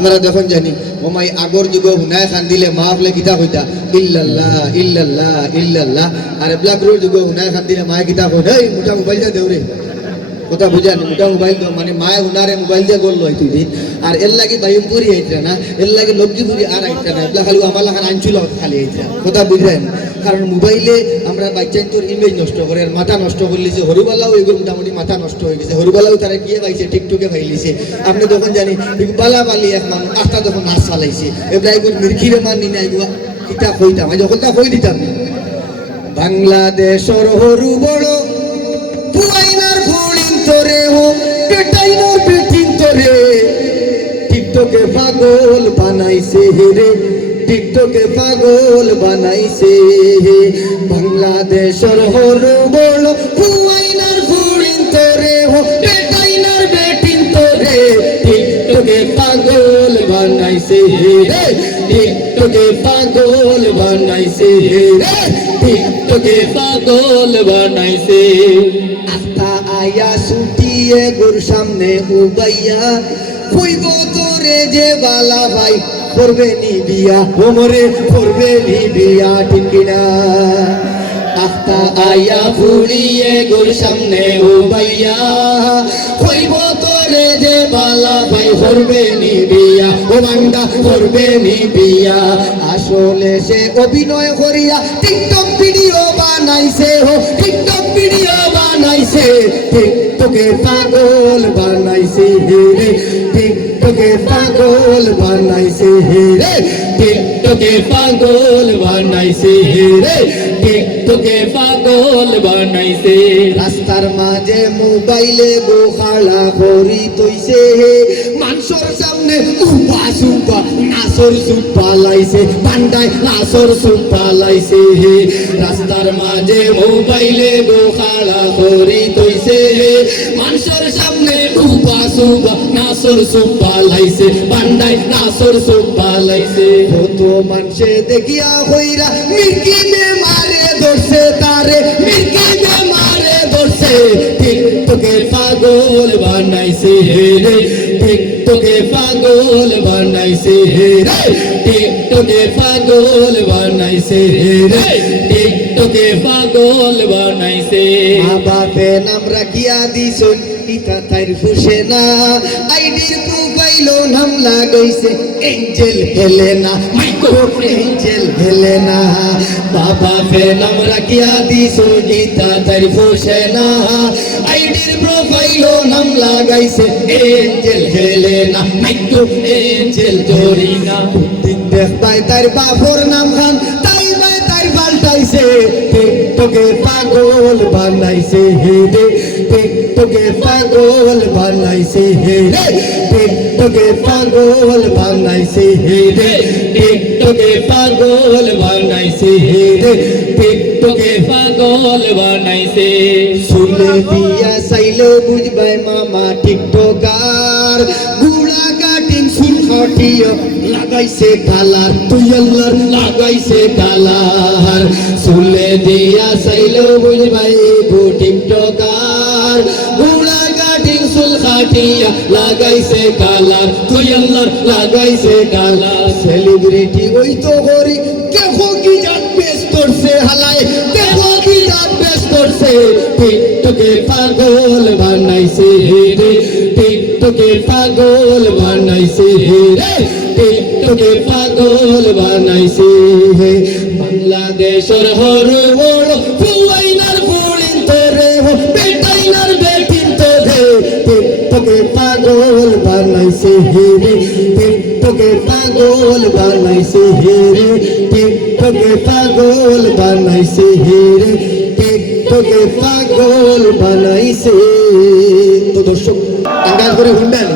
আমরা যখন জানি ওমাই আগর যুগ হুনায় খান দিলে মা বলে কিতা কইতা, ইল্লাল্লাহ ইল্লাল্লাহ ইল্লাল্লাহ আর এবলাগুলোর যুগ হুনায় খান দিলে মায় কিতা কই এই মোটা মোবাইলটা দেউরে কথা বুঝান মোটা মোবাইল তো মানে মায়ে হুনারে মোবাইল দিয়ে করল হয়তো দিন আর এর লাগি বাইমপুরি আইতরা না, এর লাগি লজ্জিপুরি আর আইতরা না এবলা খালি আমার লাখান আঞ্চল খালি আইতরা কথা বুঝলেন কারণ মোবাইলে আমরা বাচ্চান তোর ইমেজ নষ্ট করে, আর মাথা নষ্ট করে লিছে হরুবালাও এগুলো মোটামুটি মাথা নষ্ট হয়ে গেছে। হরুবালাও তারা গিয়ে পাইছে, টিকটকে পাইলিছে। আপনি তখন জানি বালা পালি এক মানুষ আস্তা তখন নাচ চালাইছে এবার এগুলো মির্কি বেমার নি না এগুলো কিতা কইতাম? আমি যখন তা কই দিতাম বাংলাদেশর হরু বড় ও পেটাইনার পেটিন তোরে টিকটকে পাগল বানাইছে রে। টিকটকে পাগল বানাইছে বাংলাদেশের হর বড় পুয়াইনার ফুলিন তোরে ও পেটাইনার বেটিন তোরে টিকটকে পাগল বানাইছে রে। টিকটকে পাগল বানাইছে রে। টিকটকে পাগল বানাইছে। আস্তা আয়া সুটিয়ে গোর সামনে উবাইয়া কইব তোরে যে বালা ভাই করবে নি বিয়া ওমরে করবে নি বিয়া ঠিক কিনা? আস্তা আয়া ফুড়িয়ে গোর সামনে উবাইয়া কইব তোরে যে বালা করবে নি বিয়া ও বান্দা করবে নি বিয়া আসলে সে অভিনয় করিয়া টিকটক ভিডিও বানাইছে হো, টিকটক ভিডিও বানাইছে। টিকটকে পাগল বানাইছে হে রে টিকটকে পাগল বানাইছে হে রে টিকটকে পাগল বানাইছে হে রে টিকটকে পাগল বানাইছে। রাস্তার মাঝে মোবাইলে গোখালা করি তৈছে। হে মানসর সামনে উপা সুপা নাসর সুপা লাইছে। বান্দায় নাসর সুপা লাইছে। হে রাস্তার মাঝে মোবাইলে গোখালা করি তৈছে। হে মানসর সামনে উপা সুপা নাসর সুপা লাইছে। বান্দায় নাসর সুপা লাইছে। কত মানুষে দেখিয়া হইরা মির্কি মে মারে ধরছে তারে টিকটকে পাগল বানাইছে রে। টিকটকে পাগল বানাইছে হে রে। টিকটকে পাগল বানাইছে হে রে। টিকটকে পাগল বানাইছে। বাপে নাম রাখিয়া দিছন ইতা তাইর ফুসে না। আইডির প্রোফাইলও নাম লাগাইছে, এঞ্জেল হেলেনা মাইকো এঞ্জেল হেলেনা বাবা ফে নাম রাখিয়া দিছো গীতা তাইর ফুসে না। আইডির প্রোফাইলও নাম লাগাইছে, এঞ্জেল হেলেনা মাইকো এঞ্জেল জরিনা দিন দেখবাই তার বাপর নাম খান, তাই বাই তার পাল্টাইছে। টিকটকে পাগল বানাইছে হে রে টিকটকে পাগল বানাইছে হে রে টিকটকে পাগল বানাইছে হে রে টিকটকে পাগল বানাইছে হে রে টিকটকে পাগল বানাইছে। সুলে দিয়া চাইলেও বুঝবাই মামা টিকটকার। গুড়া কাটিং হটিও লাগাইছে কালার তুই আল্লাহর লাগাইছে কালার। সুলে দিয়া চাইলেও বুঝবাই গো টিকটকার। গুড়া সুল লাগাইছে কালার তুই আল্লাহর লাগাইছে কালার। সেলিব্রিটি ওই তো করি কেহো কি জাত পেশ করছে হালায়? কেহো কি জাত পেশ করছে? টিকটকে পাগল বানাইছে হে রে, টিকটকে পাগল বানাইছে হে রে, টিকটকে পাগল বানাইছে বাংলাদেশের হর বড় বানাইছে হেরে টিকটকে পাগল বানাইছে হেরে টিকটকে পাগল বানাইছে হেরে টিকটকে পাগল বানাইছে তো দর্শক আন্দাজ করে শুনবেন